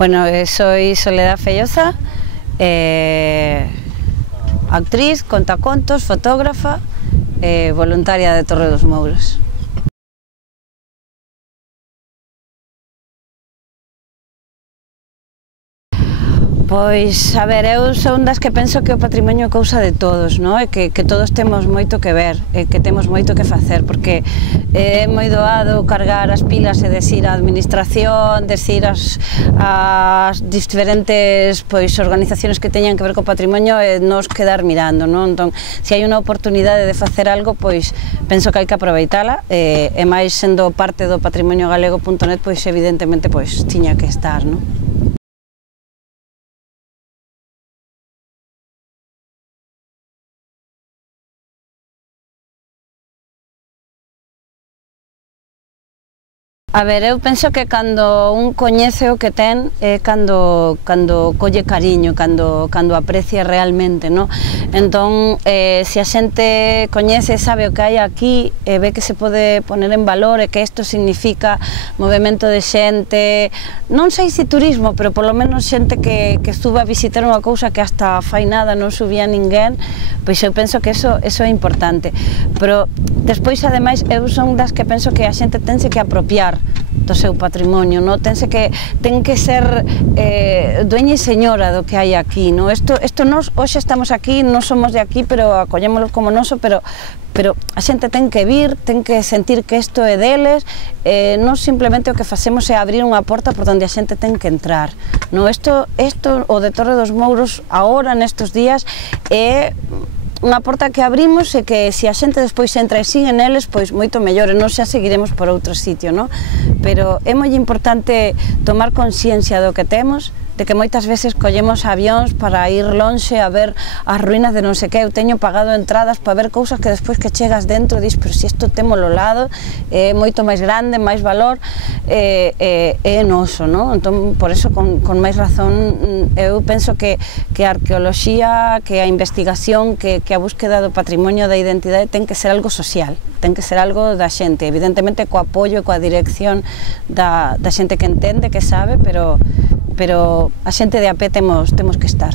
Bueno, soy Soledad Felloza, actriz, contacontos, fotógrafa, voluntaria de Torre dos Mouros. Pois, a ver, eu son das que penso que o patrimonio é cousa de todos, non? E que todos temos moito que ver, e que temos moito que facer, porque é moi doado cargar as pilas e desir a administración, desir as diferentes organizacións que teñan que ver co patrimonio e nos quedar mirando, non? Entón, se hai unha oportunidade de facer algo, pois penso que hai que aproveitala, e máis sendo parte do patrimoniogalego.net, pois evidentemente pois tiña que estar, non? A ver, eu penso que cando un coñece o que ten é cando colle cariño, cando aprecia realmente, non? Entón, se a xente coñece e sabe o que hai aquí e ve que se pode poner en valor e que isto significa movimento de xente, non sei se turismo, pero polo menos xente que estuva a visitar unha cousa que hasta fai nada non subía ninguén, pois eu penso que eso é importante. Pero despois, ademais, eu son das que penso que a xente tense que apropiar do seu patrimonio, non? Ten que ser dueña e señora do que hai aquí, non? Isto nos, hoxe estamos aquí, non somos de aquí, pero acollémolo como noso, pero a xente ten que vir, ten que sentir que isto é deles, non simplemente o que facemos é abrir unha porta por onde a xente ten que entrar, non? Isto, o de Torre dos Mouros, agora, nestes días, é unha porta que abrimos e que se a xente despois entra e sigue neles, pois moito mellor, e non xa seguiremos por outro sitio, non? Pero é moi importante tomar consciencia do que temos, de que moitas veces collemos avións para ir lonxe a ver as ruínas de non sei que. Eu teño pagado entradas para ver cousas que despois que chegas dentro dis, pero se isto temos ao lado, é moito máis grande, máis valor, é noso, non? Entón, por eso, con máis razón, eu penso que a arqueoloxía, que a investigación, que a búsqueda do patrimonio da identidade ten que ser algo social, ten que ser algo da xente, evidentemente co apoio e coa dirección da xente que entende, que sabe, pero a xente de a pé temos que estar.